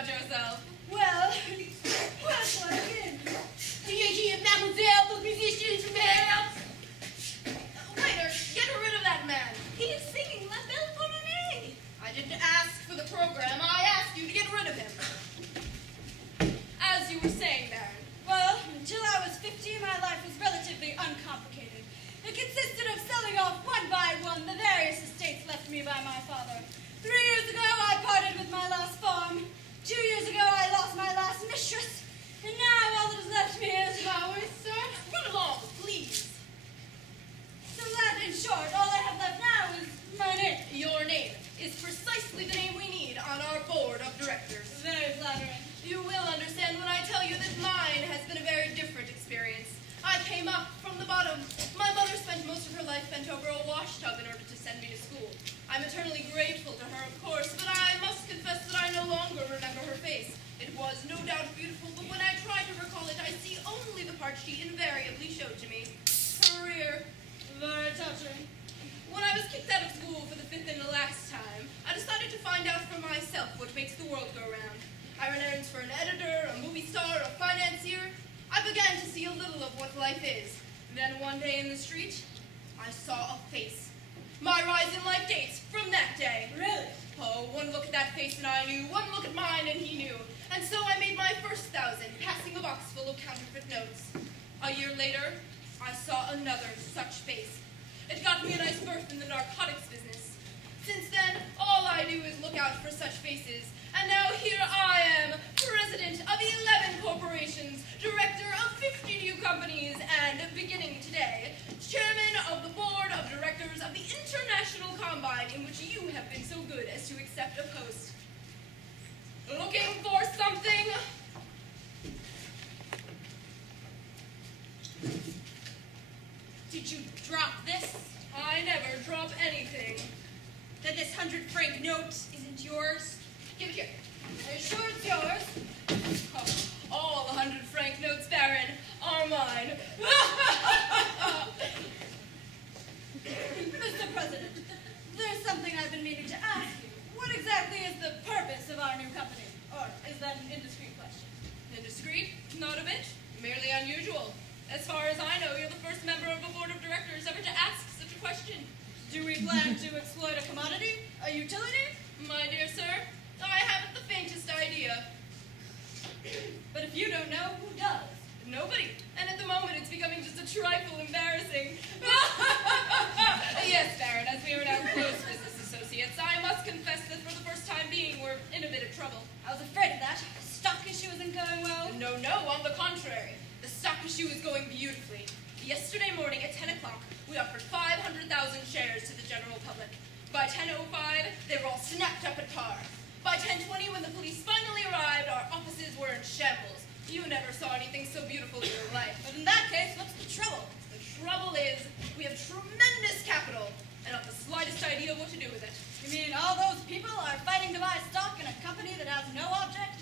about yourself? Well, where shall I begin? Mademoiselle, the musicians, man! Waiter, get rid of that man. He is singing La Belle Bonhomie. I didn't ask for the program. I asked you to get rid of him. As you were saying, Baron. Well, until I was 15, my life was relatively uncomplicated. It consisted of selling off one by one the various estates left me by my father. 3 years ago, I parted with my last farm. 2 years ago, I lost my last mistress. And now all that is left me is flowers, sir. Run along, please. So that, in short, all I have left now is my name. Your name is precisely the name we need on our board of directors. Very flattering. You will understand when I tell you that mine has been a very different experience. I came up from the bottom. My mother spent most of her life bent over a wash tub in order to send me to school. I'm eternally grateful to her, of course, but I must confess that I no longer remember her face. It was no doubt beautiful, but when I try to recall it, I see only the part she invariably showed to me. Her rear. Very touching. When I was kicked out of school for the 5th and last time, I decided to find out for myself what makes the world go round. I ran errands for an editor, a movie star, a financier. I began to see a little of what life is. Then one day in the street, I saw a face. My rise in life dates from that day. Really? Oh, one look at that face and I knew, one look at mine and he knew. And so I made my first 1,000, passing a box full of counterfeit notes. A year later, I saw another such face. It got me a nice berth in the narcotics business. Since then, all I do is look out for such faces. And now here I am, president of 11 corporations, director of 50 new companies, and, beginning today, chairman of the board of directors of the International Combine, in which you have been so good as to accept a post. Looking for something? Did you drop this? I never drop anything. Then this 100-franc note isn't yours? Give it here. Are you sure it's yours? Oh, all 100-franc notes, Baron, are mine. Mr. President, there's something I've been meaning to ask you. What exactly is the purpose of our new company? Or is that an indiscreet question? Indiscreet? Not a bit. Merely unusual. As far as I know, you're the first member of a board of directors ever to ask such a question. Do we plan to exploit a commodity? A utility? My dear sir, I haven't the faintest idea. But if you don't know, who does? Nobody. And at the moment, it's becoming just a trifle embarrassing. Yes, Baron, as we are now close business associates, I must confess that for the first time being, we're in a bit of trouble. I was afraid of that. The stock issue isn't going well. No, on the contrary. The stock issue is going beautifully. Yesterday morning at 10 o'clock, we offered 500,000 shares to the general public. By 10:05, they were all snapped up at par. By 10:20, when the police finally arrived, our offices were in shambles. You never saw anything so beautiful in your life. But in that case, what's the trouble? The trouble is, we have tremendous capital, and not the slightest idea of what to do with it. You mean all those people are fighting to buy stock in a company that has no object?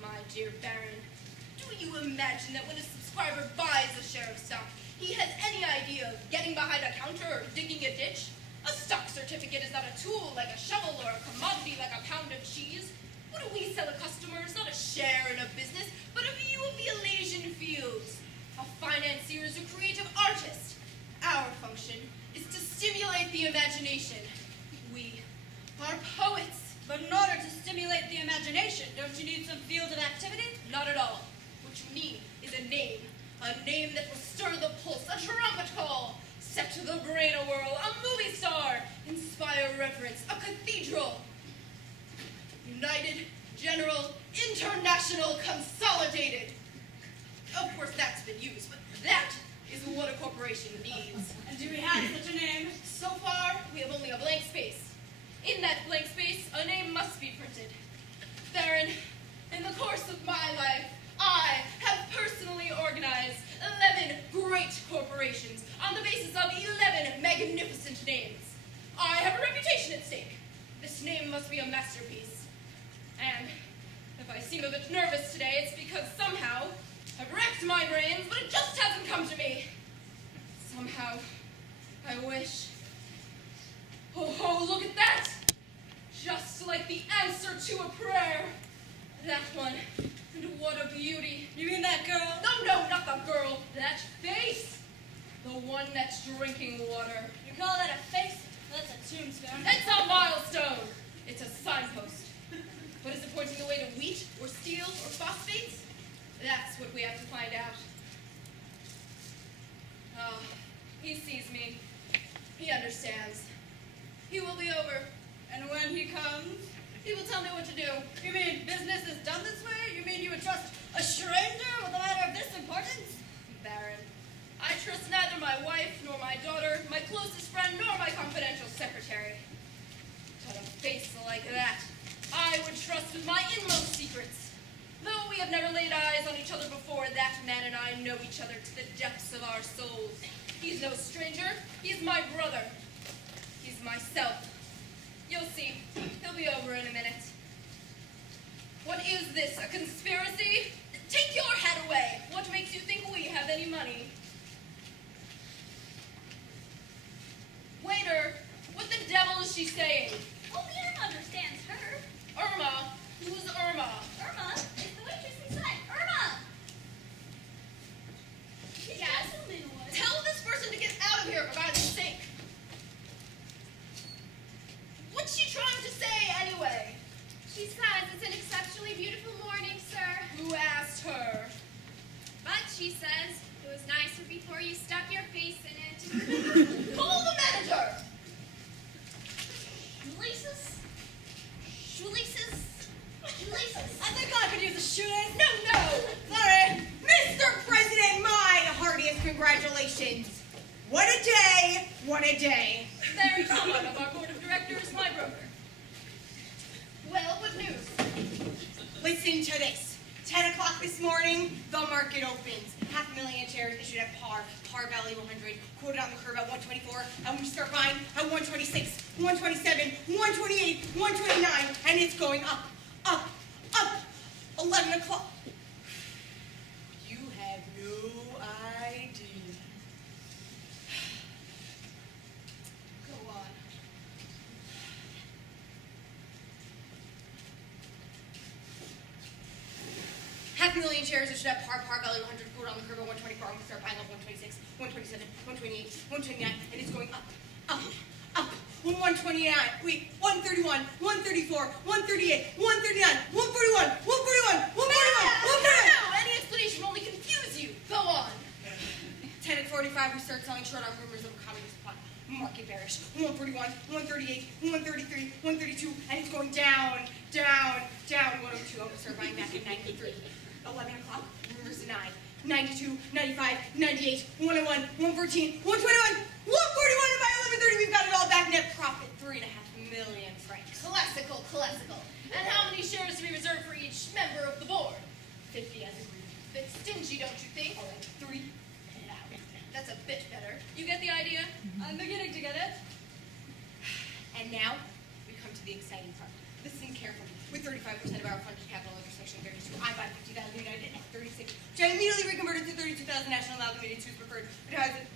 My dear Baron, do you imagine that when a subscriber buys a share of stock, he has any idea of getting behind a counter or digging a ditch? A stock certificate is not a tool like a shovel or a commodity like a pound of cheese. What do we sell a customer is not a share in a business, but a view of the Elysian fields. A financier is a creative artist. Our function is to stimulate the imagination. We are poets. But in order to stimulate the imagination, don't you need some field of activity? Not at all. What you need is a name that will stir the pulse, a trumpet call, set to the brain a whirl, a movie star, inspire reverence, a cathedral. United, General, International, Consolidated. Of course, that's been used, but that is what a corporation needs. And do we have such a name? So far, we have only a blank space. In that blank space, a name must be printed. Baron, in the course of my life, I have personally organized 11 great corporations on the basis of 11 magnificent names. I have a reputation at stake. This name must be a masterpiece. And if I seem a bit nervous today, it's because somehow I've racked my brains, but it just hasn't come to me. Somehow, I wish. Oh, look at that! Just like the answer to a prayer. That one that's drinking water. You call that a face? That's a tombstone. It's a milestone. It's a signpost. But is it pointing the way to wheat or steel or phosphates? That's what we have to find out. Oh, he sees me. He understands. He will be over. And when he comes? He will tell me what to do. You mean business is done this way? You mean you would trust a stranger with a matter of this importance? Baron, I trust neither my wife, nor my daughter, my closest friend, nor my confidential secretary. But a face like that, I would trust with my inmost secrets. Though we have never laid eyes on each other before, that man and I know each other to the depths of our souls. He's no stranger. He's my brother. He's myself. You'll see. He'll be over in a minute. What is this, a conspiracy? Take your head away. What makes you think we have any money? Waiter, what the devil is she saying? Only Irma understands her. Irma? Who's Irma? Irma is the waitress inside. Irma! The gentleman was. Tell this person to get out of here, for God's sake. What's she trying to say, anyway? She says it's an exceptionally beautiful morning, sir. Who asked her? But she says it was nicer before you stuck your face in it. Call the manager! Shoelaces? Shoelaces? Shoelaces? I think I could use a shoelace. No! Sorry. Mr. President, my heartiest congratulations. What a day, what a day. Very common of our board of directors, my broker. Well, what news? Listen to this. 10 o'clock this morning, the market opens. 500,000 shares issued at par value 100, quoted on the curve at 124, and we start buying at 126, 127, 128, 129, and it's going up, up, up. 11 o'clock. You have no idea. Go on. Half a million shares issued at par value 100, quoted on the curve at 124, and we start buying up 126, 127, 128, 129, and it's going up, up, up. 129, wait, 131, 134, 138, 139, 141, 141, 141, 141. No! Any explanation will only confuse you. Go on. 10 at 45, we start selling short on rumors of a communist plot. Market bearish. 141, 138, 133, 132, and it's going down, down, down. 102, I'm going to start buying back at 93. 11 o'clock, rumors of 9. 92, 95, 98, 101, 114, 121, 141, and by 11:30 we've got it all back. Net profit, 3.5 million francs. Classical. And how many shares do we reserve for each member of the board? 50 as agreed. Bit stingy, don't you think? All right, 3. That's a bit better. You get the idea? I'm beginning to get it. And now, we come to the exciting part. Listen carefully. With 35% of our funded capital under Section 32, I buy 50,000 United at 36, which I immediately reconverted to 32,000 National Amalgamated Twos Preferred,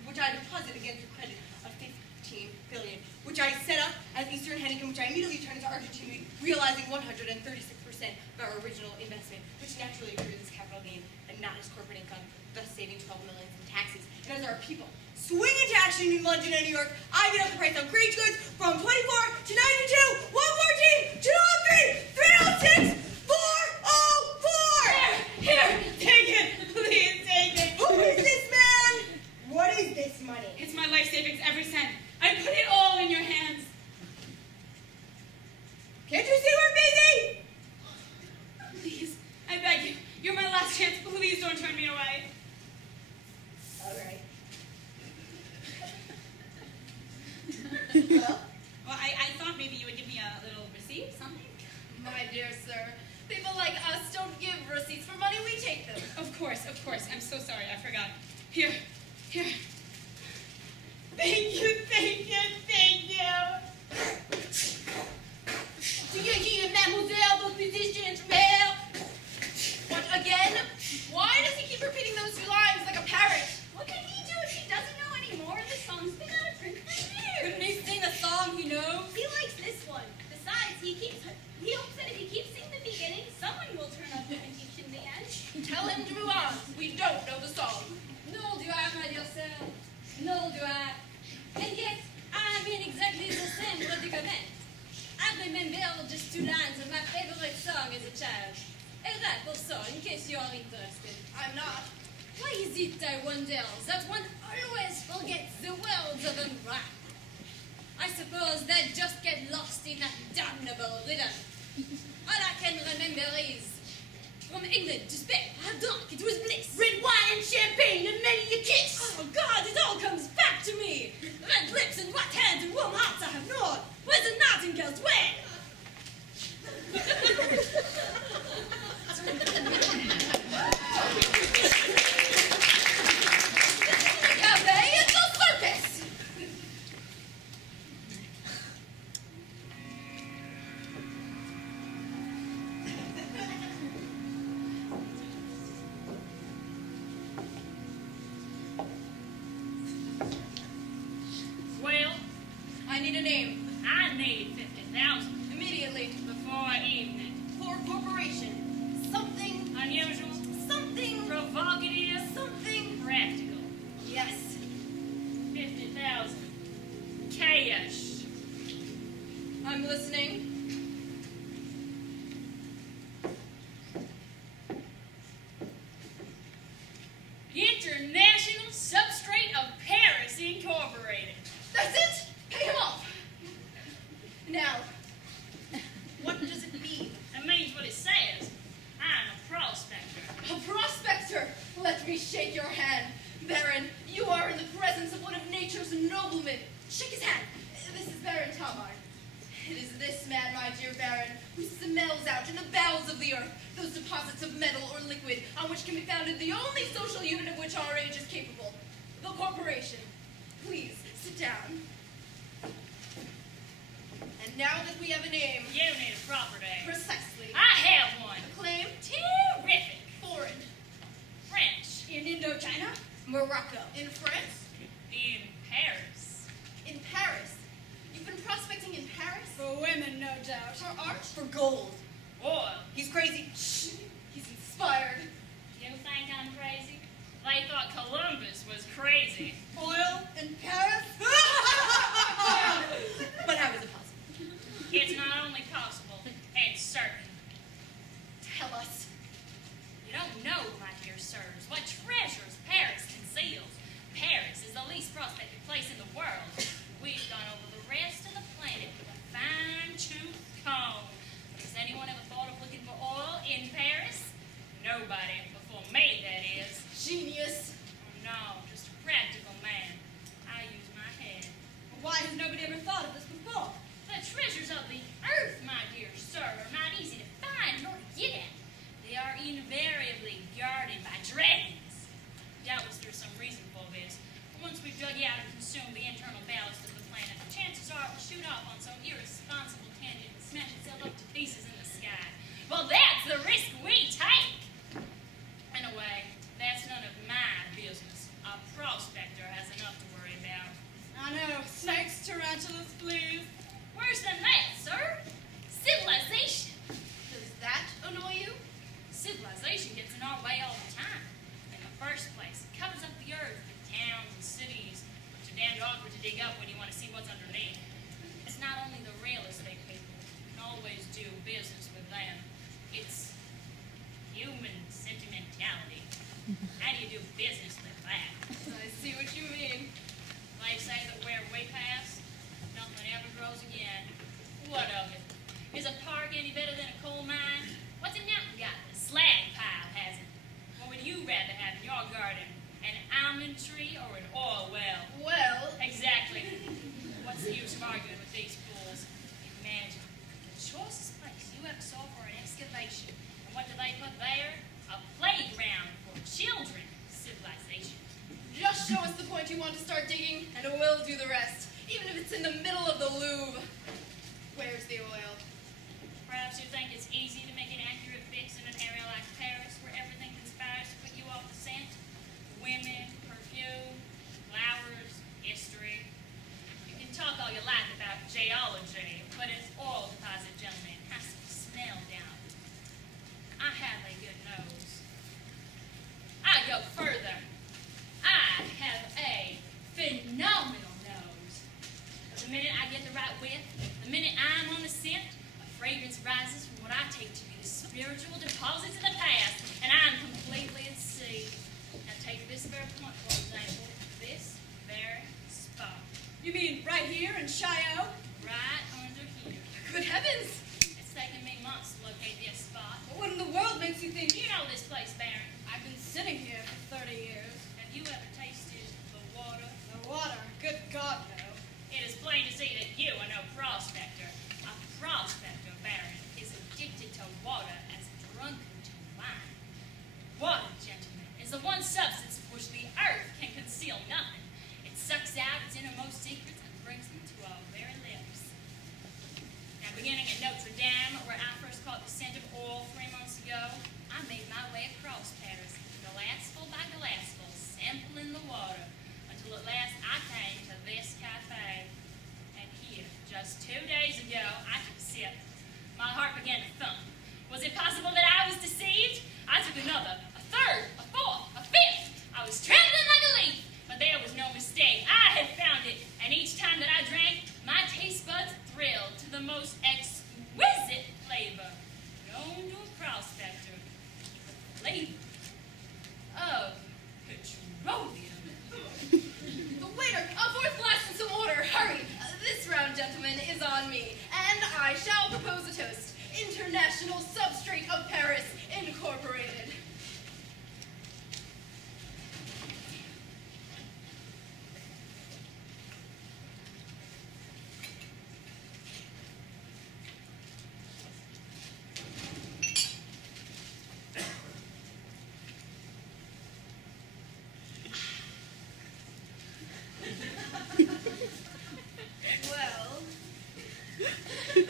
which I deposit against a credit of 15 billion, which I set up as Eastern Henneken, which I immediately turned into Argentina, realizing 136% of our original investment, which naturally accrues as capital gain and not as corporate income, thus saving 12 million in taxes. And as our people swing into action in London and New York, I get up the price on great goods from 24 to 92, 114, 203, 306, 404! Here, take it, please take it. Who is this man? What is this money? It's my life savings, every cent. I put it all in your hands. Can't you see we're busy? Please, I beg you. You're my last chance. Please don't turn me away. All right. Well, I thought maybe you would give me a little receipt, something. My dear sir, people like us don't give receipts for money, we take them. Of course. I'm so sorry. I forgot. Here. Thank you. Do you hear, mademoiselle, the physician's mail? What, again? Why does he keep repeating those two lines like a parrot? What can he do if he doesn't know anymore? The song's been out for 3 years. Couldn't he sing a song he knows? He likes this one. Besides, he hopes that if he keeps singing the beginning, someone will turn up and teach him the end. Tell him to move on. We don't know the song. No, do I have my dear sir? And yet, I'm in exactly the same predicament. I remember just 2 lines of my favorite song as a child. A rap or so, in case you're interested. I'm not. Why is it, I wonder, that one always forgets the words of a rap? I suppose they just get lost in that damnable rhythm. All I can remember is, from England to Spain, how dark it was bliss. Red wine and champagne and many a kiss. Oh God, it all comes back to me. Red lips and white hands and warm hearts I have known. Where's the nightingale's way? Cafe, it's a circus! Well, I need a name. I need 50,000 Immediately. before evening. For corporation. Something. Unusual, Something. provocative, Something. practical. Yes. 50,000. Cash. I'm listening. International Substrate of Paris Incorporated. That's it! Pay him off! Now, what does it mean? That means what it says. I'm a prospector. A prospector! Let me shake your hand. Baron, you are in the presence of one of nature's noblemen. Shake his hand. This is Baron Tamar. It is this man, my dear Baron, who smells out in the bowels of the earth those deposits of metal or liquid on which can be founded the only social unit of which our age is capable, the corporation. Please, sit down. And now that we have a name, You need a proper name. precisely, I have one. a claim, Terrific. foreign, French. In Indochina? Morocco. In France? In Paris. In Paris. You've been prospecting in Paris? For women, no doubt. For art? For gold. Oil. He's crazy. Shh. He's inspired. You think I'm crazy? They thought Columbus was crazy. Oil in Paris? But how is it possible? It's not only possible, it's certain. Tell us. You don't know, my dear sirs, what treasures Paris conceals. Paris is the least prospected place in the world. We've gone over the rest of the planet with a fine-tooth comb. Has anyone ever thought of looking for oil in Paris? Nobody, before me, that is. Genius. Oh, no, just a practical man. I use my head. Why has nobody ever thought of this before? The treasures of the earth, my dear sir, are not easy to find nor to get at. They are invariably guarded by dragons. Doubtless there's some reason for this. But once we've dug out and consumed the internal ballast of the planet, the chances are it will shoot off on some irresponsible tangent and smash itself up to pieces in the sky. Well, that's the risk we take. In a way, that's none of my business. A prospector has enough to worry about. I know. Snakes, tarantulas, fleas. Worse than that, sir. Civilization. Does that annoy you? Civilization gets in our way all the time. In the first place, it covers up the earth with towns and cities, which are damned awkward to dig up when you want to see what's underneath. It's not only the real estate people who can always do business with them. It's human sentimentality. How do you do business with that? I see what you mean. They say that where we pass, nothing ever grows again. What of it? Is a park any better than a coal mine? What's a mountain got? A slag pile has it. What would you rather have in your garden? An almond tree or an oil well? Well, Exactly. What's the use of arguing with these fools? Imagine the choicest place you ever saw for an excavation. And what do they put there? A playground for children. Civilization. just show us the point you want to start digging, and we'll do the rest, even if it's in the middle of the Louvre. Where's the oil? Perhaps you think it's easy to make an accurate fix in an area like Paris, where everything conspires to put you off the scent. Women, perfume, flowers, history. You can talk all you like about geology, but an oil deposit, gentlemen, has to be smelled down. I have a good nose. I go further. I have a phenomenal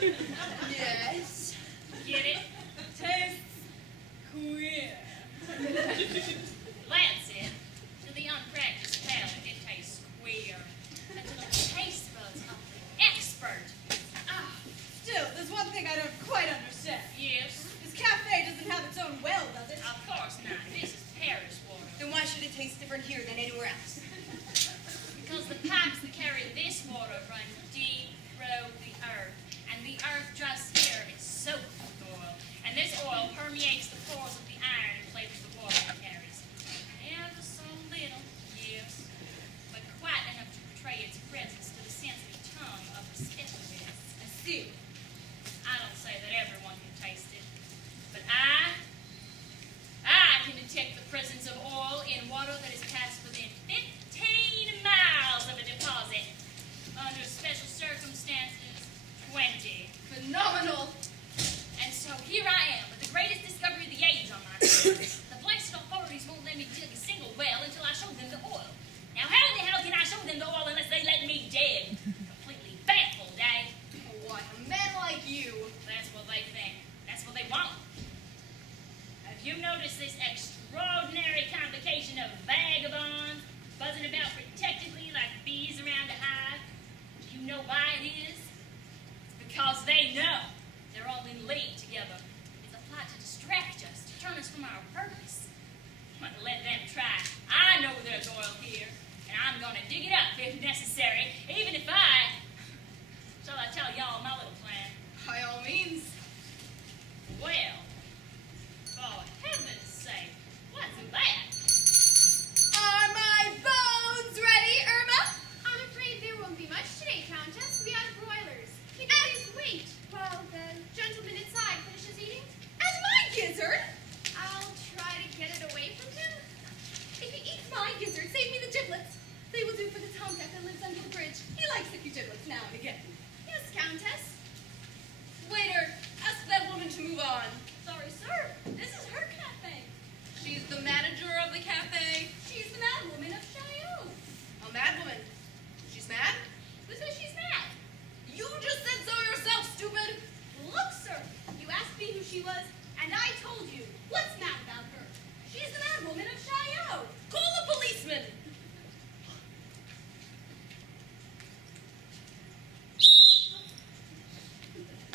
Yes. Get it? Tastes queer. That's it. To the unpracticed palate, it tastes queer. And to the taste buds of the expert. Ah, Still, there's one thing I don't quite understand. yes. This cafe doesn't have its own well, does it? Of course not. This is Paris water. Then why should it taste different here than anywhere else? Because the pipes that carry this water run deep through the earth. And the earth just here is soaked with oil. And this oil permeates the pores of the iron and flavors the water it carries. Ever so little, yes. But quite enough to portray its presence to the sensitive tongue of the specialist. I see. I don't say that everyone can taste it. But I can detect the presence of oil in water that is passed within 15 miles of a deposit. Under special circumstances, 20. Phenomenal. And so here I am, with the greatest discovery of the age on my hands. The blessed authorities won't let me dig a single well until I show them the oil. Now how the hell can I show them the oil unless they let me dig? Completely baffled, eh? What, a man like you? That's what they think. That's what they want. Have you noticed this extraordinary convocation of vagabonds buzzing about protectively like bees around a hive? Do you know why it is? It's because they know they're all in league together. It's a plot to distract us, to turn us from our purpose. But let them try. I know there's oil here, and I'm going to dig it up if necessary, even if shall I tell y'all my little plan? By all means. Well, for heaven's sake, what's that? Are my bones ready, Irma? I'm afraid there won't be much today, Countess. We have broilers. Can you please wait while the gentleman inside finishes eating? And my gizzard? I'll try to get it away from him. If he eats my gizzard, save me the giblets. They will do for the tomcat that lives under the bridge. He likes a few giblets now and again. Yes, Countess. Waiter, ask that woman to move on. Sorry, sir. This is her cafe. She's the manager of the cafe. She's the Madwoman of Chaillot. A mad woman. She's mad? Who says she's mad? You just said so yourself, stupid. Look, sir. You asked me who she was, and I told you. What's mad about her? She's the Madwoman of Chaillot. Call the policeman.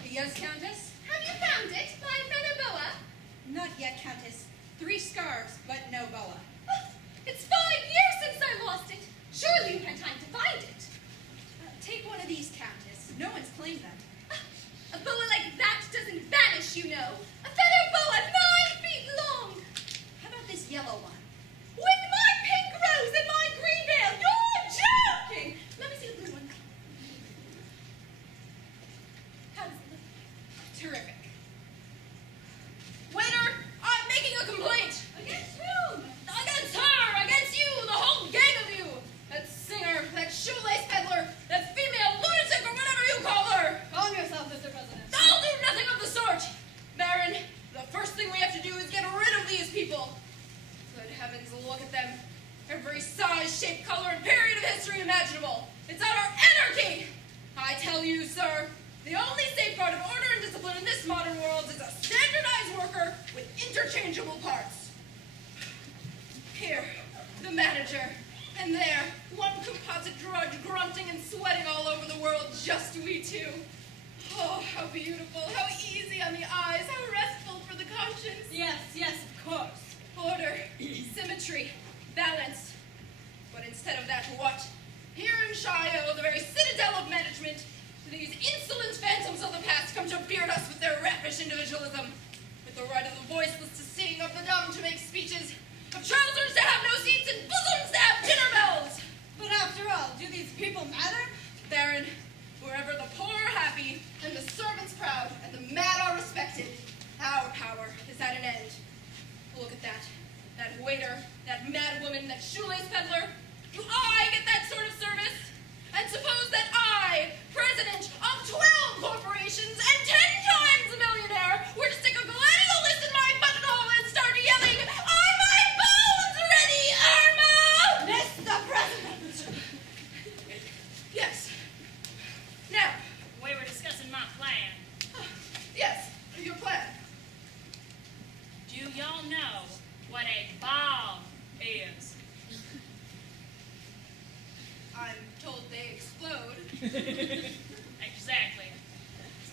Yes, Countess? Have you found it? My feather boa? Not yet, Countess. 3 scarves, but no boa. Oh, it's 5 years since I lost it. Surely you had time to find it. Take one of these, Countess. No one's claimed them. A boa like that doesn't vanish, you know. A feather boa 9 feet long. How about this yellow one? With my pink rose and my green veil. You're joking. Let me see the blue one. How does it look? Terrific. Waiter, I'm making a complaint. Against whom? Against her, against you, the whole gang of you. That singer, that shoelace peddler, that female lunatic or whatever you call her. Calm yourself, Mr. President. I'll do nothing of the sort. Baron, the first thing we have to do is get rid of these people. Good heavens, look at them. Every size, shape, color, and period of history imaginable. It's utter anarchy. I tell you, sir, the only safeguard of order and discipline in this modern world is a standardized worker with interchangeable parts. Here, the manager. And there, one composite drudge grunting and sweating all over the world, just we two. Oh, how beautiful, how easy on the eyes, how restful for the conscience. Yes, of course. Order, symmetry, balance. But instead of that, what? Here in Chaillot, the very citadel of management, these insolent phantoms of the past come to beard us with their rapish individualism, with the right of the voiceless to sing, of the dumb to make speeches, of trousers to have no seats and bosoms to have dinner bells. But after all, do these people matter? Baron, wherever the poor are happy, and the servants proud, and the mad are respected, our power is at an end. Look at that. That waiter, that mad woman, that shoelace peddler. Do I get that sort of service? And suppose that I, president of 12 corporations and 10 times a millionaire, were to stick a gladiator list in my buttonhole and start yelling, "Are my bones ready, Irma?" Mr. President! Yes. Now, We were discussing my plan. all know what a bomb is? I'm told they explode. Exactly.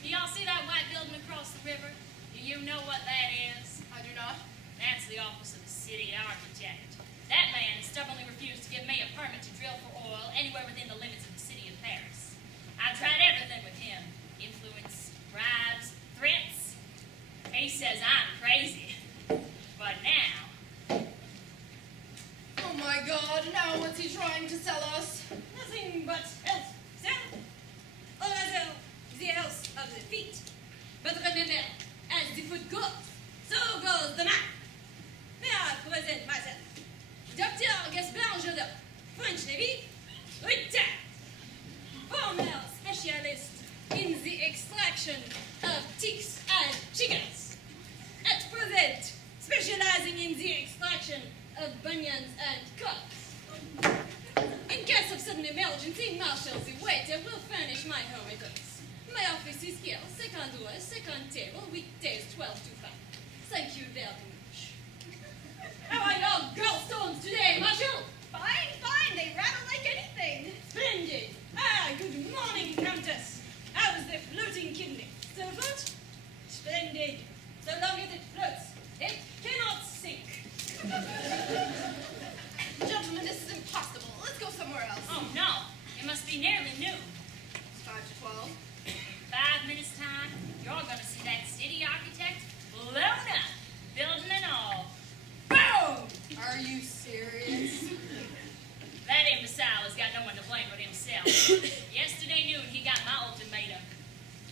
Do y'all see that white building across the river? Do you know what that is? I do not. That's the office of the city architect. That man has stubbornly refused to give me a permit to drill for oil anywhere within the limits of the city of Paris. I've tried everything with him. Influence, bribes, threats. He says I'm crazy. But now... Oh my God, now what's he trying to sell us? Nothing but health, sir. Or rather, the health of the feet. But remember, as the foot goes, so goes the man. May I present myself? Dr. Gaspard Chaillot, French Navy, retired. Former specialist in the extraction of ticks and chickens. At present, specializing in the extraction of bunions and cuts. In case of sudden emergency, Marshal the waiter will furnish my home address. My office is here, second row, second table, weekdays 12 to 5. Thank you very much. How are your gallstones today, Marshal? Fine, fine. They rattle like anything. Splendid. Ah, good morning, Countess. How's the floating kidney? Still float? Splendid. So long as it floats, it cannot sink. Gentlemen, this is impossible. Let's go somewhere else. Oh, no. It must be nearly noon. It's 5 to 12. 5 minutes' time, you're going to see that city architect blown up, building and all. Boom! Are you serious? That imbecile has got no one to blame but himself. Yesterday noon, he got my ultimatum.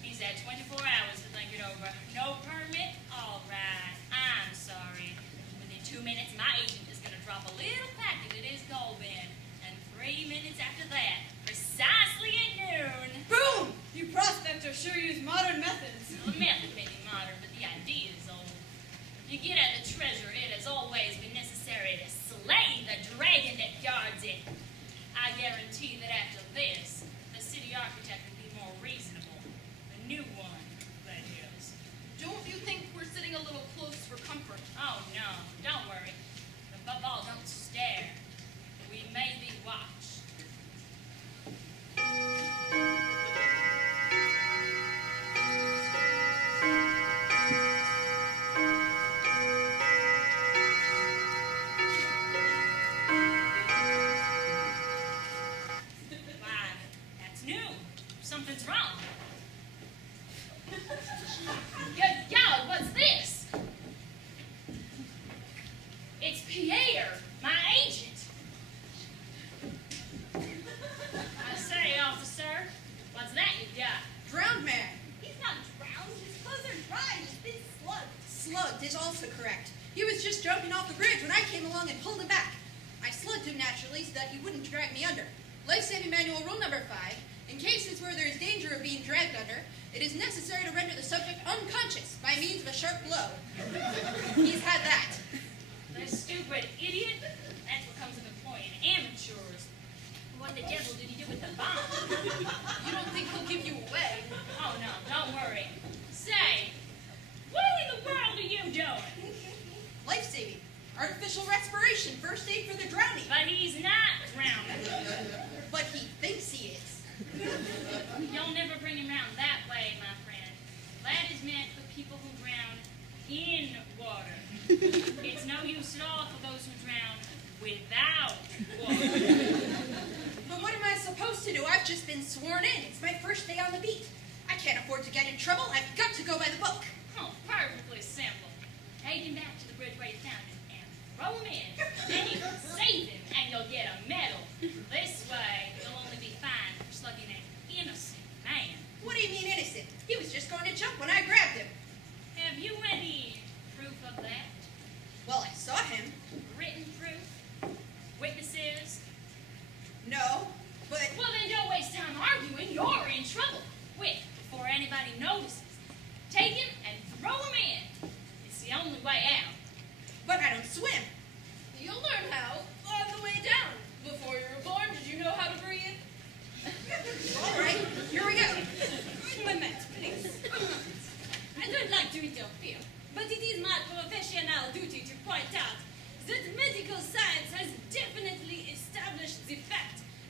He's had 24 hours to think it over. No permit? All right. I'm sorry. Within 2 minutes, my agent is going to drop a little packet at his coal bin. And 3 minutes after that, precisely at noon... Boom! You prospectors sure use modern methods. The method may be modern, but the idea is old. You get at the treasure, it has always been necessary to slay the dragon that guards it. I guarantee that after this, the city architect will be more reasonable. The new one, that is. Don't you think we're sitting a little close for comfort? Oh, no, don't worry. Above all, don't stare. We may be watched. Why, that's new. Something's wrong. Good God, what's this? It's Pierre, my agent. I say, officer, what's that you got? Drowned man. He's not drowned. His clothes are dry. He's been slugged. Slugged is also correct. He was just jumping off the bridge when I came along and pulled him back. I slugged him naturally so that he wouldn't drag me under. Life-saving manual rule number 5. In cases where there is danger of being dragged under, it is necessary to render the subject unconscious by means of a sharp blow. He's had that. The stupid idiot? That's what comes of employing amateurs. What the devil did he do with the bomb? You don't think he'll give you away? Oh, no, don't worry. Say, what in the world are you doing? Life-saving. Artificial respiration. First aid for the drowning. But he's not drowning. But he thinks he is. You'll never bring him round that way, my friend. That is meant for people who drown in water. It's no use at all for those who drown without water. But what am I supposed to do? I've just been sworn in. It's my first day on the beat. I can't afford to get in trouble. I've got to go by the book. Oh, perfectly simple. Take him back to the bridge where you found him and throw him in. Then you can save him and you'll get a medal. This way, you'll only be fined for slugging an innocent man. What do you mean innocent? He was just going to jump when I grabbed him. Have you any proof of that? Well, I saw him. Written proof? Witnesses? No, but... Well, then don't waste time arguing. You're in trouble. Quick, before anybody notices. Take him and throw him in. It's the only way out. But I don't swim. You'll learn how on the way down. Before you were born, did you know how to breathe? All right, here we go. Moment, please. I don't like to interfere, but it is my professional duty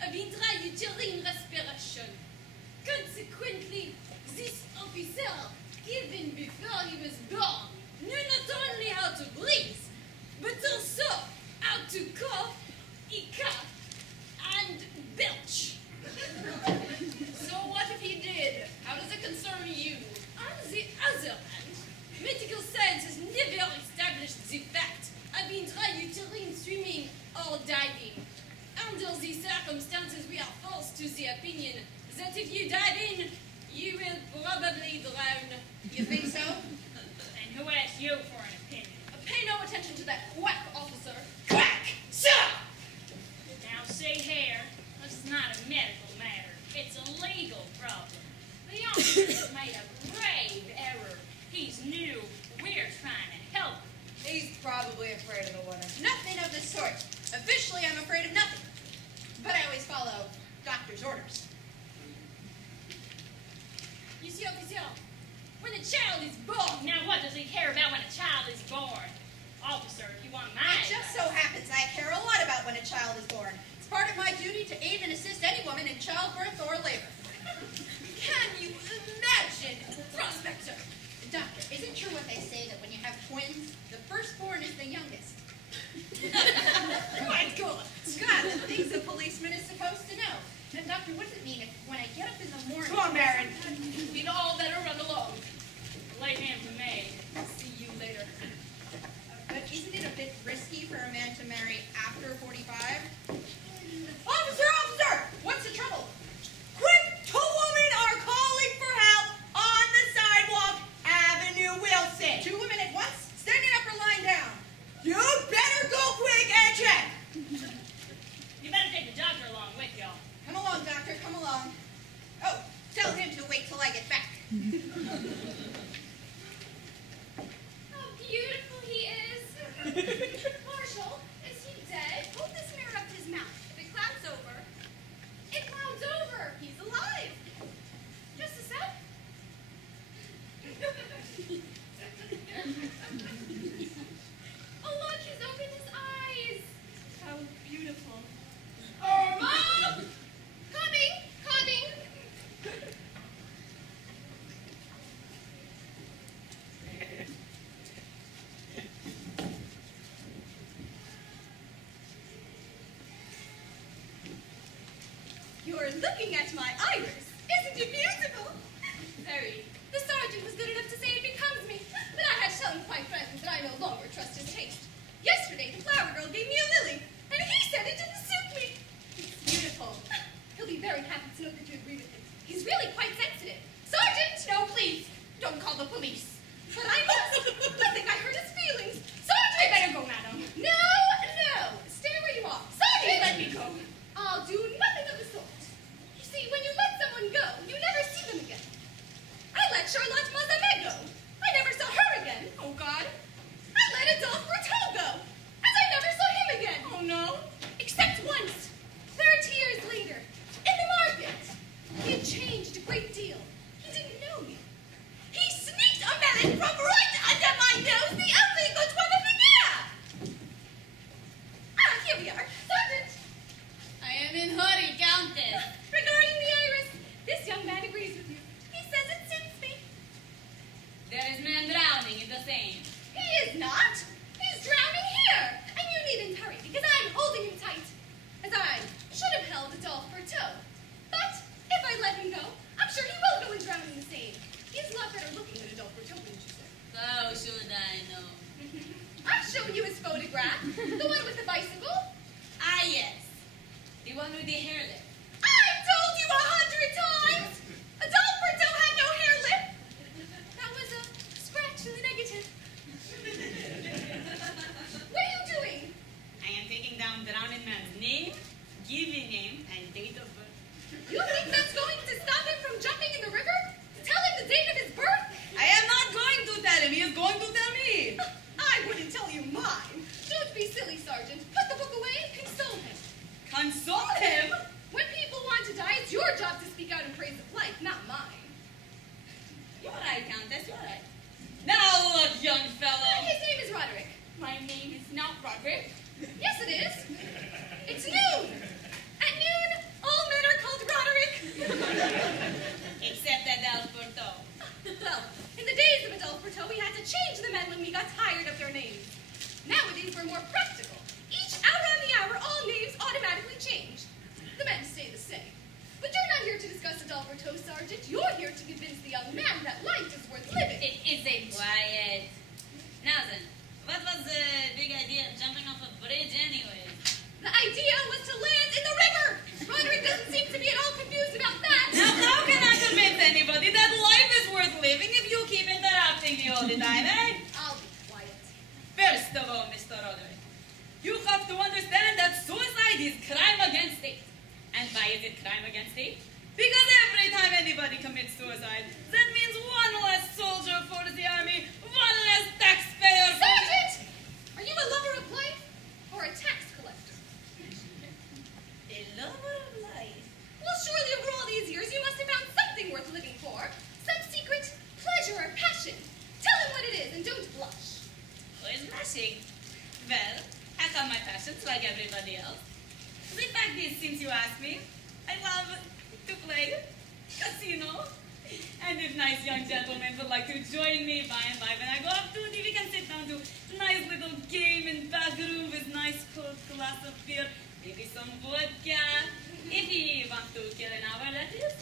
intrauterine respiration. Consequently, this officer, even before he was born, knew not only how to breathe, but also how to cough, hiccup, and belch. So what if he did? How does it concern you? On the other hand, medical science has never established the fact of intrauterine swimming or diving. Under these circumstances, we are forced to the opinion that if you dive in, you will probably drown. You think so? And who asked you for an opinion? Pay no attention to that quack, officer. Quack! Sir! Now see here, this is not a medical matter. It's a legal problem. The officer's made a grave error. He's new. We're trying to help him. He's probably afraid of the water. Nothing of the sort. Officially, I'm afraid of nothing. But I always follow doctor's orders. You see, officer, when a child is born, Now what does he care about when a child is born? Officer, if you want my It just so happens I care a lot about when a child is born. It's part of my duty to aid and assist any woman in childbirth or labor. Can you imagine, Prospector? Doctor, is it true what they say that when you have twins, the firstborn is the youngest? My God! God, the things a policeman is supposed to know. Now, doctor, what does it mean if when I get up in the morning... Come on, Baron. We'd all better run along. Leave him to me. See you later. But isn't it a bit risky for a man to marry after 45? Officer, officer! What's the trouble? Quick, 2 women are calling for help on the sidewalk, Avenue Wilson. 2 women at once? Standing up or lying down? You better go quick and check. You better take the doctor along with y'all. Come along, doctor, come along. Oh, tell him to wait till I get back. How beautiful he is. Marshall, is he dead? Hold this mirror up to his mouth. If it clouds over, it clouds over. He's alive. Just a sec. Oh, look, he's opened his eyes. How beautiful. Oh, Mom! Coming, coming. you're looking at my iris. Isn't it beautiful? Very. The sergeant was good enough to say it becomes me, but I had shown quite frankly that I no longer trust his taste. Yesterday, the flower girl gave me a lily, and he said it didn't suit me. It's beautiful. He'll be very happy to know that you agree with him. He's really quite sensitive. Sergeant! No, please. Don't call the police. But I must. I think I hurt his feelings. Sergeant! I better go, madam. No, no. Stay where you are. Sergeant! Let me go. I'll do nothing of the sort. You see, when you let someone go, you never see them again. I let Charlotte Mazamet go. I never saw her again. Oh, God. I let Adolphe Berteau go. And I never saw him again. Oh, no. Except once, 30 years later, in the market. He had changed a great deal. He didn't know me. He sneaked a melon from right under my nose, the only good one of the year. Ah, here we are. Sergeant. I am in hurry, Countess. Regarding the iris, this young man agrees with you. He says it suits me. There is man drowning in the Seine. He is not. He's drowning here. And you needn't hurry, because I'm holding him tight. As I should have held Adolphe Berteau. But if I let him go, I'm sure he will go and drown in the Seine. He's a lot better looking than Adolphe Berteau, wouldn't you say? How should I know? I've shown you his photograph. The one with the bicycle. Ah, yes. The one with the hairlip. I've told you 100 times! Adolphe Berteau had no hair lip! That was a scratch in the negative. What are you doing? I am taking down drowning man's name, given name, and date of birth. You think that's going to stop him from jumping in the river? To tell him the date of his birth? I am not going to tell him. He is going to tell me. I wouldn't tell you mine. Don't be silly, Sergeant. Put the book away and console him. Console him? When people want to die, it's your job to speak out in praise of life, not mine. You're right, Countess. You're right. Now look, young fellow. His name is Roderick. My name is not Roderick. Yes, it is. It's noon. At noon, nowadays we're more practical. Each hour on the hour, all names automatically change. The men stay the same. But you're not here to discuss Adolfo Toe, Sergeant. You're here to convince the young man that life is worth living. It isn't. Quiet. Now then, what was the big idea of jumping off a bridge anyway? The idea was to land in the river. Roderick doesn't seem to be at all confused about that. Now, how can I convince anybody that life is worth living if you keep interrupting me all the time, eh? I'll be quiet. First of all, Mr. Roderick, you have to understand that suicide is crime against state. And why is it crime against state? Because every time anybody commits suicide, that means one less soldier for the army, one less taxpayer. Sergeant! Are you a lover of life or a tax collector? A lover of life. Well, surely over all these years you must have found something worth living for. Some secret pleasure or passion. Tell him what it is and don't blush. Who is blushing? Well, I have my passions like everybody else. The fact is, since you asked me, I love to play casino. And if nice young gentlemen would like to join me by and by when I go off duty, we can sit down to a nice little game in back room with nice cold glass of beer, maybe some vodka. If you want to kill an hour, that is.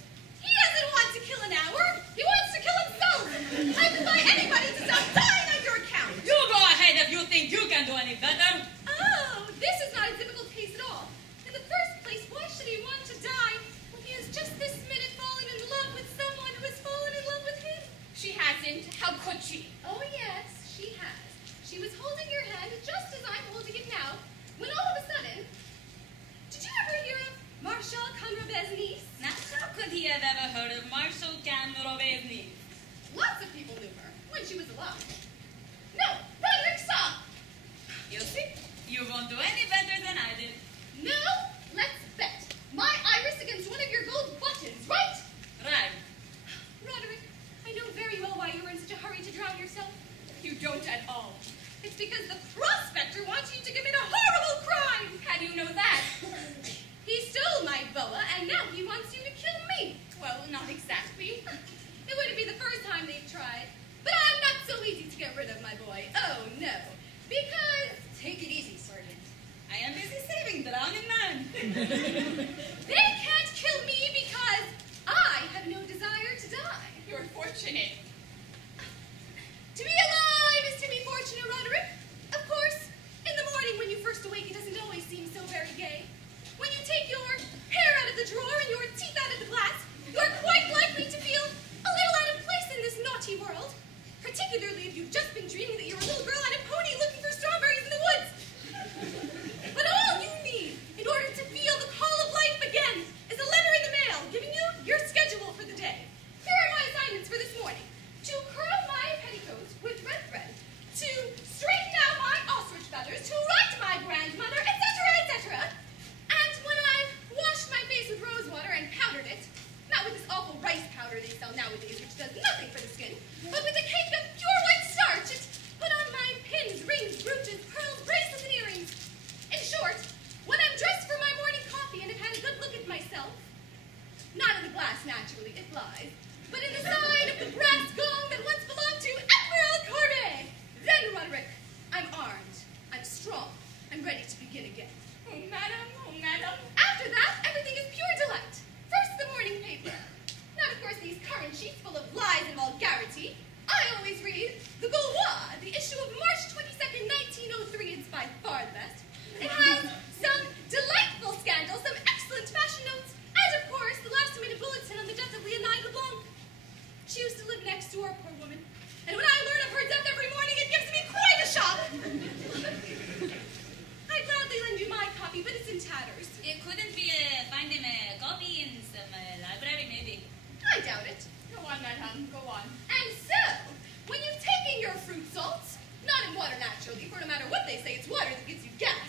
He doesn't want to kill an hour. He wants to kill himself. I defy anybody to stop dying on your account. You go ahead if you think you can do any better. Oh, this is not a difficult case at all. In the first place, why should he want to die when he has just this minute fallen in love with someone who has fallen in love with him? She hasn't. How could she? Oh, yes, she has. She was holding your hand just as I'm holding it now, when all of a sudden... Did you ever hear of Marshal Conrabet's niece? Now, how could he have ever heard of Marshal Canrobe's niece? Lots of people knew her when she was alive. No, Roderick, stop! You see, you won't do any better than I did. No, let's bet. My iris against one of your gold buttons, right? Right. Roderick, I know very well why you were in such a hurry to drown yourself. You don't at all. It's because the prospector wants you to commit a horrible crime. How do you know that? He stole my boa, and now he wants you to kill me. Well, not exactly. It wouldn't be the first time they've tried. But I'm not so easy to get rid of, my boy. Oh, no. Because... Take it easy, Sergeant. I am busy saving drowning man. they can't kill me because I have no desire to die. You're fortunate. To be alive is to be fortunate, Roderick. Of course, in the morning when you first awake, it doesn't always seem so very gay. When you take your hair out of the drawer and your teeth out of the glass, you're quite likely to feel a little out of place in this naughty world. Particularly if you've just been dreaming that you're a little girl on a pony looking for strawberries in the woods. But all you need in order to feel the call of life again is a letter in the mail giving you your schedule for the day. Here are my assignments for this morning. To curl my petticoats with red thread, to straighten out my ostrich feathers, to write to my grandmother, etc., etc. And when I've washed my face with rose water and powdered it, not with this awful rice powder they sell nowadays, which does nothing for the skin, but with a cake of pure white starch, and put on my pins, rings, brooches, pearls, bracelets, and earrings. In short, when I'm dressed for my morning coffee and have had a good look at myself, not in the glass, naturally, it lies, but in the side of the brass gong that once belonged to Admiral Courbet, then, Roderick, I'm armed, I'm strong, I'm ready to begin again. Oh, madam. After that, everything is pure delight. First, the morning paper. Not, of course, these current sheets full of lies and vulgarity. I always read the Gaulois, the issue of March 22nd, 1903. It's by far the best. It has some delightful scandals, some excellent fashion notes, and, of course, the last-minute bulletin on the death of Leonide LeBlanc. She used to live next door, poor woman. And when I learn of her death every morning, it gives me quite a shock. I'd gladly lend you my copy, but it's in tatters. It couldn't be find him a copy in some library, maybe. I doubt it. Go on, madam. Go on. And so, when you've taken your fruit salts, not in water naturally, for no matter what they say, it's water that gives you gas,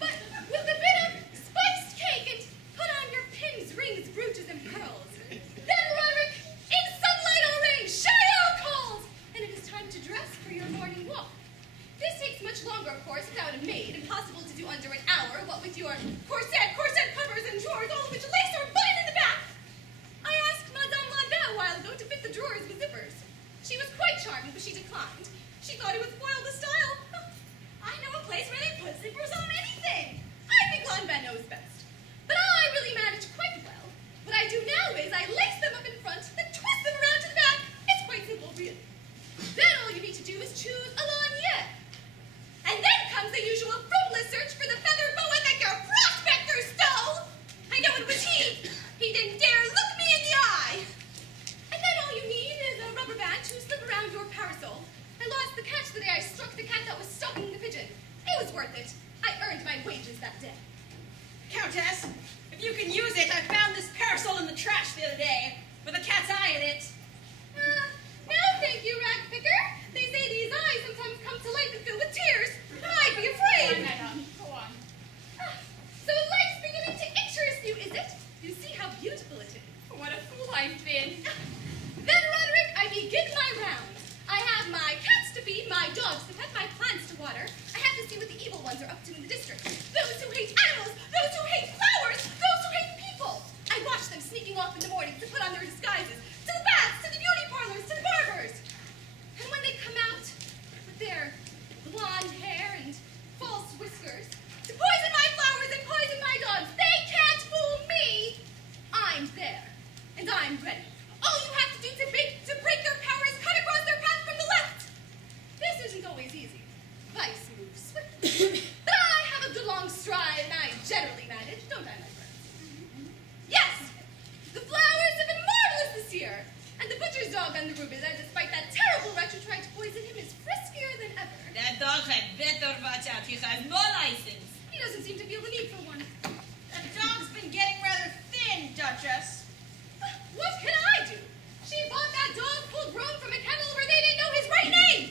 but with a bit of spiced cake and put on your pins, rings, brooches, and pearls. Then, Roderick, in sunlight or rain, Chaillot calls, and it is time to dress for your morning walk. This takes much longer, of course, without a maid, impossible to do under an hour, what with your corset covers and drawers, all of which lace or button in the back. I asked Madame Landau a while ago to fit the drawers with zippers. She was quite charming, but she declined. She thought it would spoil the style. I know a place papers on anything. I think Lanvin knows best. But I really manage quite well. What I do now is I lace them up in front, then twist them around to the back. It's quite simple, really. Then all you need to do is choose a lanier. And then comes the usual fruitless search for the feather boa that your prospector stole. I know it was he. He didn't dare look me in the eye. And then all you need is a rubber band to slip around your parasol. I lost the catch the day I struck the cat that was stalking the pigeon. It was worth it. I earned my wages that day. Countess, if you can use it, I found this parasol in the trash the other day with a cat's eye in it. No, thank you, rag picker. They say these eyes sometimes come to life and fill with tears. I'd be afraid. Go on. So life's beginning to interest you, is it? You see how beautiful it is. What a fool I've been. Then, Roderick, I begin my round. I have my cats to feed, my dogs to pet, my plants to water. I have to see what the evil ones are up to in the district. Those who hate animals, those who hate flowers, those who hate people. I watch them sneaking off in the morning to put on their disguises, to the baths, to the beauty parlors, to the barbers. And when they come out with their blonde hair and false whiskers, to poison my flowers and poison my dogs, they can't fool me. I'm there, and I'm ready. All you have to do to break their power is cut across their path from the left. This isn't always easy. Vice moves swiftly. But I have a good long stride, and I generally manage, don't I, my friends? Yes! The flowers have been marvelous this year. And the butcher's dog on the rubella, despite that terrible wretch who tried to poison him, is friskier than ever. That dog had better watch out. He has no license. He doesn't seem to feel the need for one. That dog's been getting rather thin, Duchess. What can I do? She bought that dog full grown from a kennel where they didn't know his right name.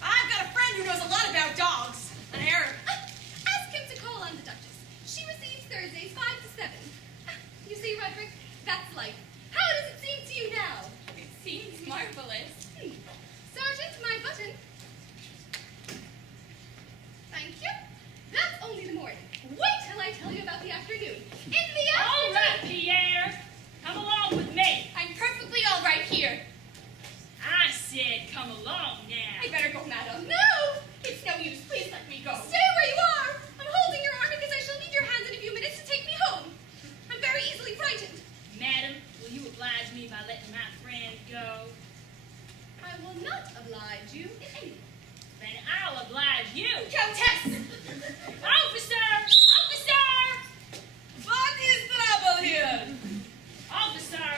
I've got a friend who knows a lot about dogs. An Arab. Ask him to call on the Duchess. She receives Thursdays 5 to 7. You see, Roderick, that's life. How does it seem to you now? It seems marvelous. Sergeant, my button. Thank you. That's only the morning. Wait till I tell you about the afternoon. In the All afternoon. right, Pierre. Come along with me. I'm perfectly all right here. I said come along now. I better go, madam. No! It's no use. Please let me go. Stay where you are. I'm holding your arm because I shall need your hands in a few minutes to take me home. I'm very easily frightened. Madam, will you oblige me by letting my friend go? I will not oblige you in any way. Then I'll oblige you. Countess! Officer! Officer! What is trouble here? Officer!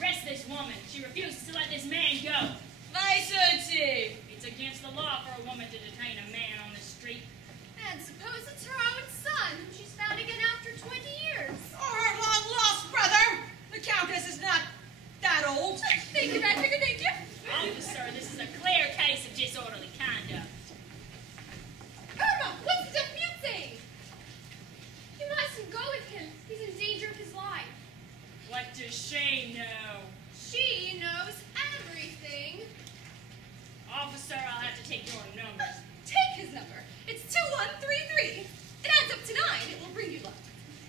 Arrest this woman. She refuses to let this man go. Why should she? It's against the law for a woman to detain a man on the street. And suppose it's her own son, whom she's found again after 20 years. Or her long-lost brother. The Countess is not that old. Thank you, Radfigger, thank you. Officer, this is a clear case of disorderly conduct. Irma, what's the deaf mute saying? You mustn't go with him. He's in danger of his life. What does she know? She knows everything. Officer, I'll have to take your numbers. Take his number. It's 2133. It adds up to 9. It will bring you luck.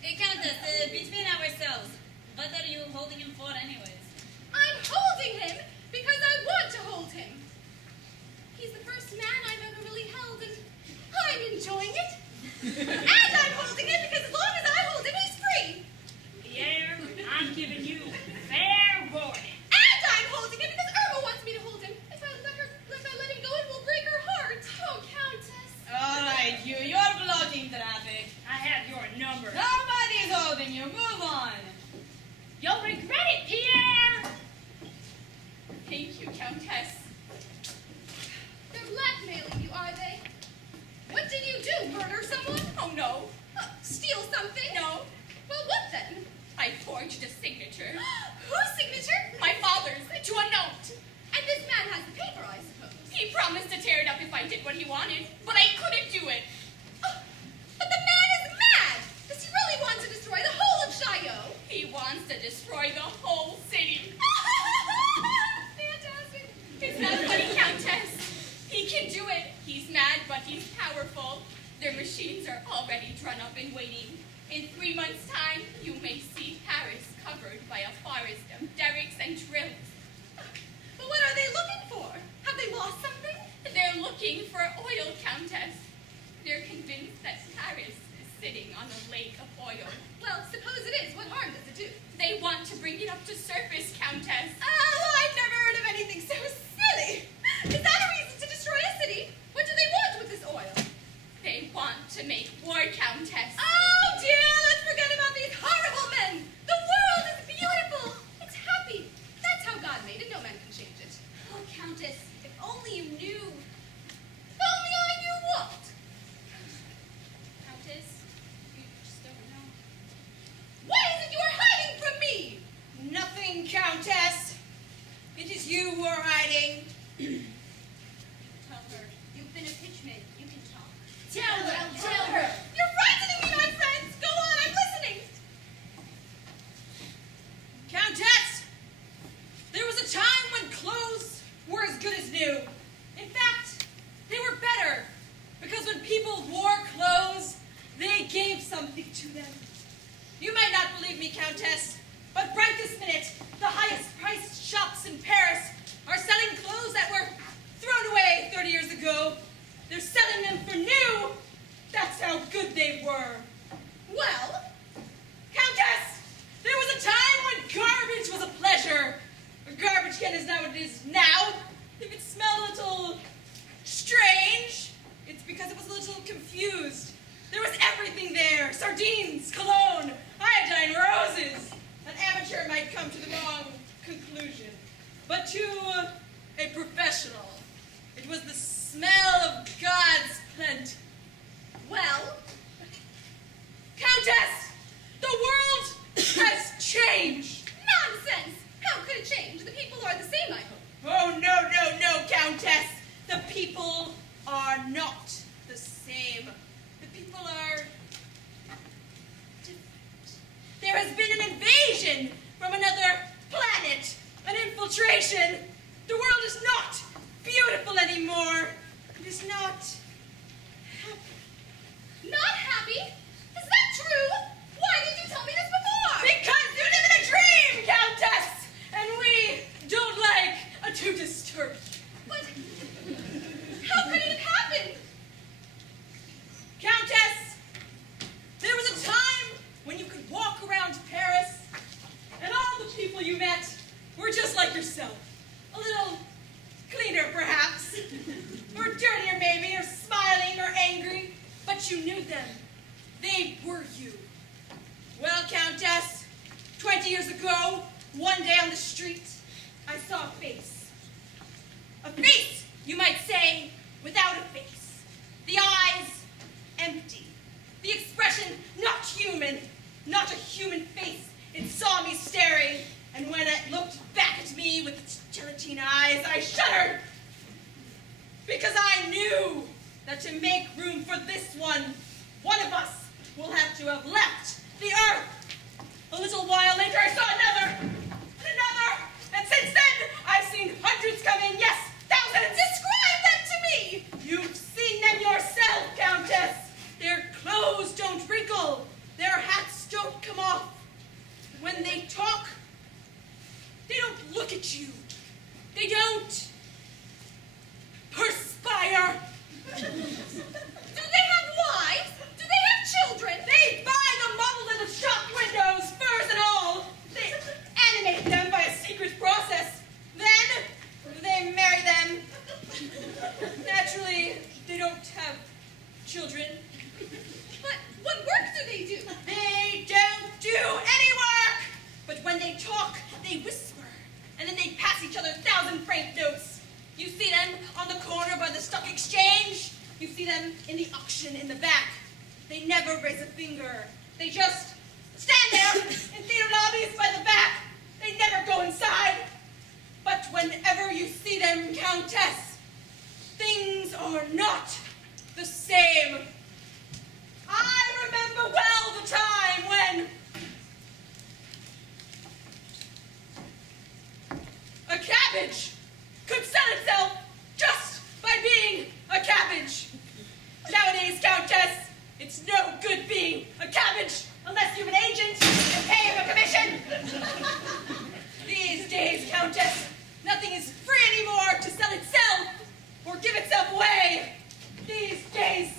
Hey, Countess, between ourselves, what are you holding him for anyways? I'm holding him because I want to hold him. He's the first man I've ever really held, and I'm enjoying it. And I'm holding him because as long as I hold him, he's free. Pierre, I'm giving you fair warning. And I'm holding him because Irma wants me to hold him. If I let him go, it will break her heart. Oh, Countess. All right, you're blocking traffic. I have your number. Nobody's holding you. Move on. You'll regret it, Pierre! Thank you, Countess. They're blackmailing you, are they? What did you do? Murder someone? Oh, no. Steal something? No. Well, what then? I forged a signature. Whose signature? My father's, to a note. And this man has the paper, I suppose. He promised to tear it up if I did what he wanted, but I couldn't do it. Oh, but the man is mad! Does he really want to destroy the whole of Chaillot? He wants to destroy the whole city. Fantastic! It's not funny, Countess. He can do it. He's mad, but he's powerful. Their machines are already drawn up and waiting. In 3 months' time, you may see Paris covered by a forest of derricks and drills. But what are they looking for? Have they lost something? They're looking for oil, Countess. They're convinced that Paris is sitting on a lake of oil. Well, suppose it is. What harm does it do? They want to bring it up to surface, Countess. Oh, I've never heard of anything so silly. Is that a reason to destroy a city? What do they want with this oil? They want to make war, Countess. Oh, dear, let's forget about these horrible men. The world is beautiful. It's happy. That's how God made it. No man can change it. Oh, Countess, if only you knew. If only I knew what? Countess, you just don't know. What is it you are hiding from me? Nothing, Countess. It is you who are hiding. Tell her. You've been a pitchman. You can talk. Tell her. You're frightening me, my friends. Go on, I'm listening. Countess, there was a time when clothes were as good as new. In fact, they were better, because when people wore clothes, they gave something to them. You might not believe me, Countess, but right this minute, the highest-priced shops in Paris are selling clothes that were thrown away 30 years ago. They're selling them for new. That's how good they were. Well, Countess, there was a time when garbage was a pleasure. A garbage can is not what it is now. If it smelled a little strange, it's because it was a little confused. There was everything there. Sardines, cologne, iodine, roses. An amateur might come to the wrong conclusion. But to a professional, it was the smell of God's plenty. well, Countess, the world has changed. nonsense. How could it change? The people are the same, I hope. Oh, no, Countess. The people are not the same. The people are different. There has been an invasion from another planet, an infiltration. The world is not beautiful anymore. It is not happy. Not happy? Is that true? Why did you tell me this before? Because you live in a dream, Countess, and we don't like to disturb. But how could it have happened? Countess, there was a time when you could walk around Paris, and all the people you met were just like yourself. A little cleaner, perhaps, or dirtier maybe, or smiling, or angry, but you knew them. They were you. Well, Countess, 20 years ago, one day on the street, I saw a face. A face, you might say, without a face. The eyes, empty. The expression, not human. Not a human face. It saw me staring, and when it looked back at me with its gelatine eyes, I shuddered. Because I knew that to make room for this one of us will have to have left the earth. A little while later, I saw another, and another, and since then, I've seen hundreds come in, yes, thousands. Describe them to me! You've seen them yourself, Countess. Their clothes don't wrinkle. Their hats don't come off. When they talk, they don't look at you. They don't perspire. Do they have wives? Do they have children? They buy the models in the shop windows, furs and all. They animate them by a secret process. Then they marry them. Naturally, they don't have children. But what work do they do? They don't do any work. But when they talk, they whisper. And then they pass each other 1,000-franc notes. You see them on the corner by the stock exchange. You see them in the auction in the back. They never raise a finger. They just stand there in theater lobbies by the back. They never go inside. But whenever you see them, Countess, things are not the same. I remember well the time when a cabbage could sell itself just by being a cabbage. Nowadays, Countess, it's no good being a cabbage unless you have an agent and pay him a commission. These days, Countess, nothing is free anymore to sell itself or give itself away. These days,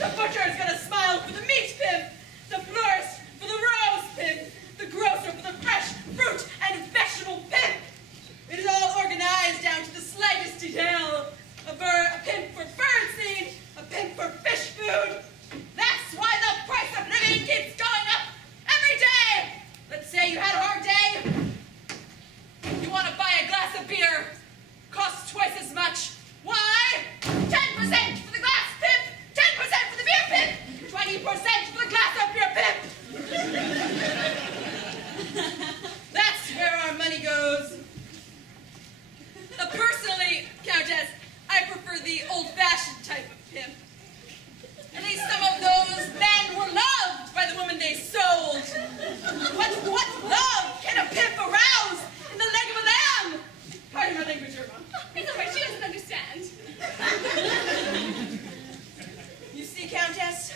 The butcher's got a smile for the meat pimp, the florist for the rose pimp, the grocer for the fresh fruit and vegetable pimp. It is all organized down to the slightest detail. A pimp for bird seed, a pimp for fish food. That's why the price of living keeps going up every day. Let's say you had a hard day. You want to buy a glass of beer. Costs twice as much. Why? 10% for the glass pimp, 10% for the beer pimp, 20% for the glass of beer pimp. That's where our money goes. Personally, Countess, I prefer the old-fashioned type of pimp. At least some of those men were loved by the woman they sold. What love can a pimp arouse in the leg of a lamb? Pardon my language, Irma. It's all right, she doesn't understand. You see, Countess,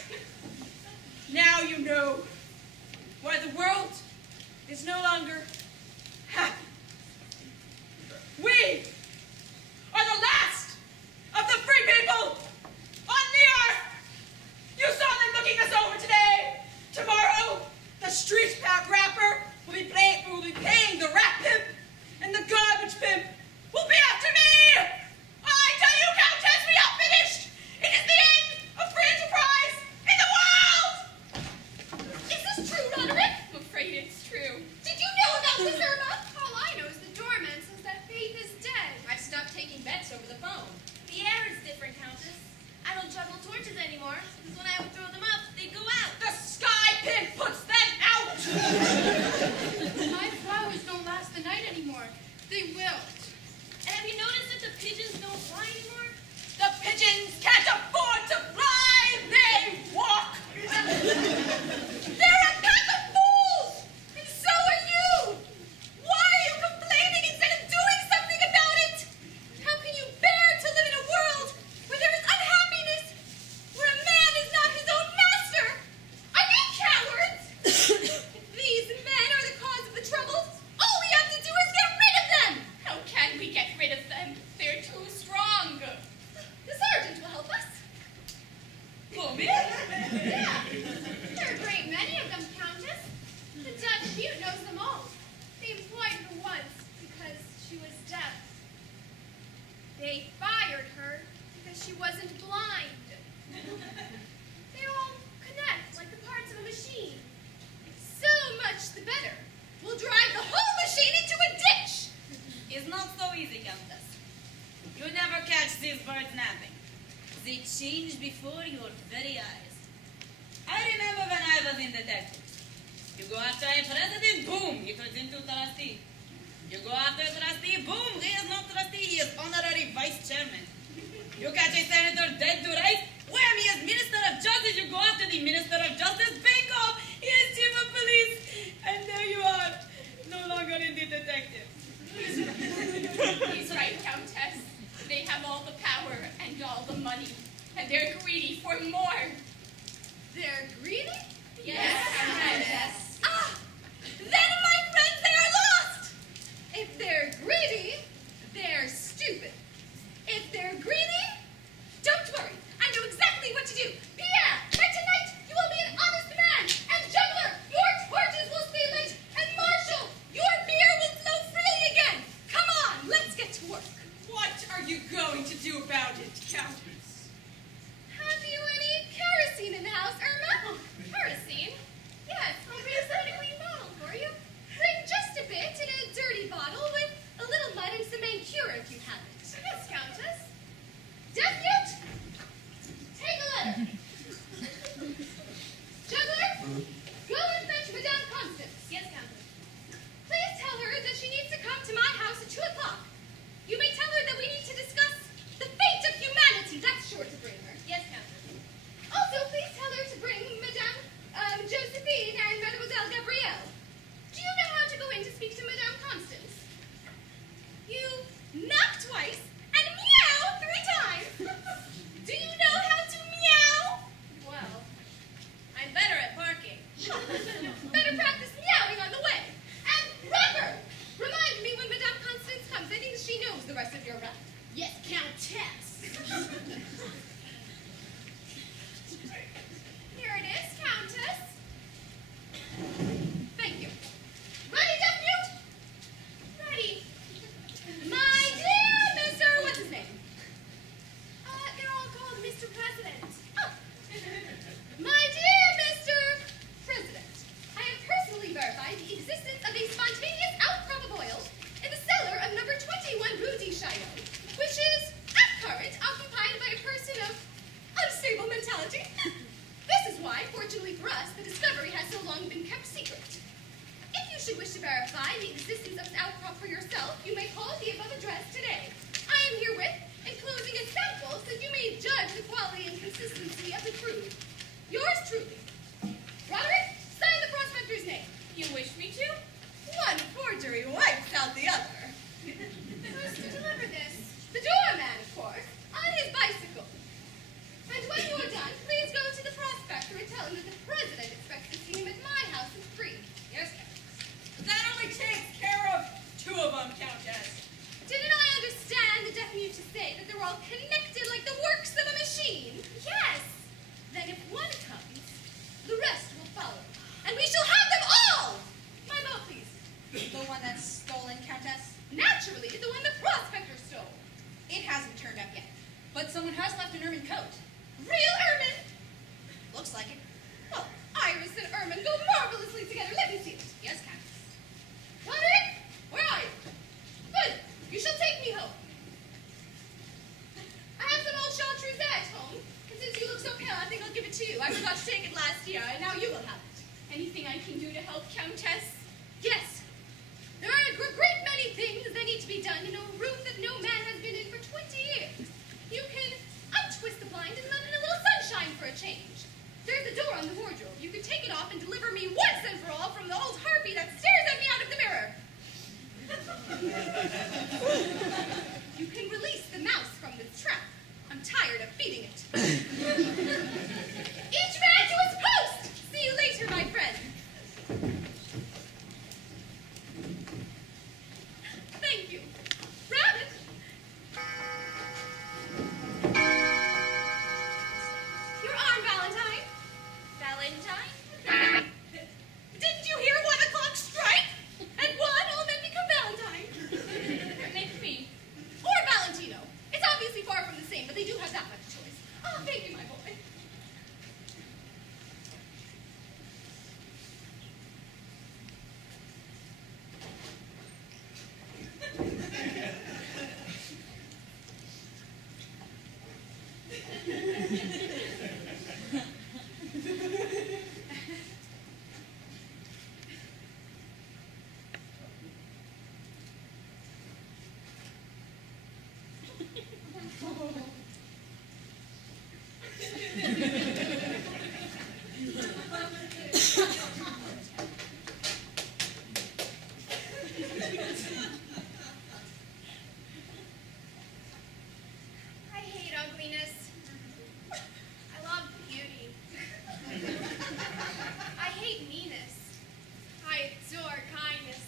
now you know why the world is no longer happy. We are the last of the free people on the earth. You saw them looking us over today. Tomorrow, the street rapper will be paying the rat pimp, and the garbage pimp will be after me. I tell you, Countess, we are finished. It is the end of free enterprise in the world. Is this true, Roderick? I'm afraid it's true. Did you know about this, Irma? All I know is the doorman says that Faith is dead. I've stopped taking bets over the phone. The air is different, Countess. I don't juggle torches anymore, because when I would throw them up, they go out. The sky pimp puts them out. My flowers don't last the night anymore. They wilt. And have you noticed that the pigeons don't fly anymore? The pigeons can't afford to fly. They walk. They're a pack of fools! And so are you! Why are you complaining instead of doing something about it? How can you bear to live in a world where there is unhappiness, where a man is not his own master? Are we cowards? If these men are the cause of the troubles, all we have to do is get rid of them! How can we get rid of them? They're too strong. The sergeant will help us. For me? Yeah. There are a great many of them, Countess. The Judge of Butte knows them all. They employed her once because she was deaf. They fired her because she wasn't blind. They all connect like the parts of a machine. So much the better. We'll drive the whole machine into a ditch. It's not so easy, Countess. You never catch these birds napping. They change before your very eyes. I remember when I was in detective. You go after a president, boom, he turns into trustee. You go after a trustee, boom, he is not trustee, he is honorary vice chairman. You catch a senator dead to rights, wham, he is minister of justice. You go after the minister of justice, bingo, he is chief of police. And there you are, no longer in the detective. He's right, Countess. They have all the power and all the money, and they're greedy for more. They're greedy? Yes, Countess. Ah! Then, my friends, they are lost! If they're greedy, they're stupid. If they're greedy, don't worry. I know Yours truly. Roderick, sign the prospector's name. You wish me to? One forgery wipes out the other. Who's to deliver this? The doorman, of course, on his bicycle. And when you're done, please go to the prospector and tell him that the president expects to see him at my house at 3. Yes, Countess. That only takes care of 2 of them, Countess. Didn't I understand the deaf mute to say that they're all connected like the works of a machine? Yes. Then if one comes, the rest will follow. And we shall have them all! My vote, please. The one that's stolen, Countess? Naturally, the one the prospector stole. It hasn't turned up yet, but someone has left an ermine coat. Real ermine? Looks like it. Well, iris and ermine go marvelously together. Let me see it. Yes, Countess. Roderick, where are you? Good. You shall take me home. I have some old chartreuse at home, and since you look so pale, I think I'll give it to you. I forgot to take it last year, and now you will have it. Anything I can do to help, Countess? Yes. There are a great many things that need to be done in a room that no man has been in for 20 years. You can untwist the blind and let in a little sunshine for a change. There's a door on the wardrobe. You can take it off and deliver me once and for all from the old harpy that stares at me out of the mirror. You can release the mouse from this trap. I'm tired of feeding it. Each man to his post! See you later, my friend. Thank you. Rabbit! Your arm, Valentine. Valentine? Didn't you hear 1 o'clock strike? At 1, all men become Valentine. Make me. Or Valentino. It's obviously far from the same, but they do have that much choice. Oh, thank you, my boy. I hate ugliness. I love beauty. I hate meanness. I adore kindness.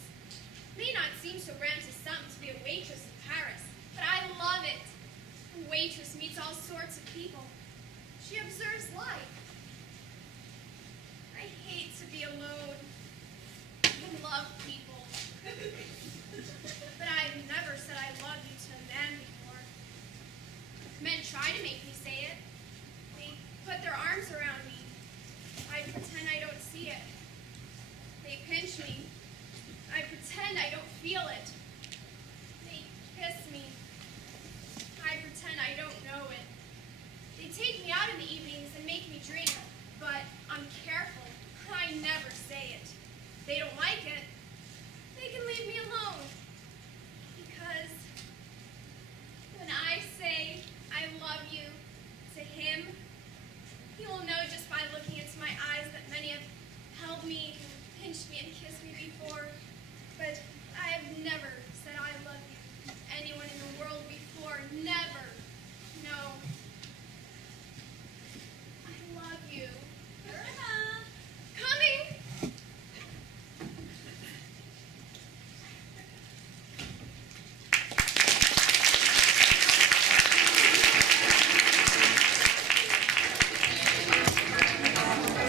May not seem so grand to some to be a waitress in Paris, but I love it. A waitress meets all sorts of people. She observes life. I hate to be alone. I love people. But I've never said I love you to a man before. Men try to make me say it. They put their arms around me. I pretend I don't see it. They pinch me. I pretend I don't feel it.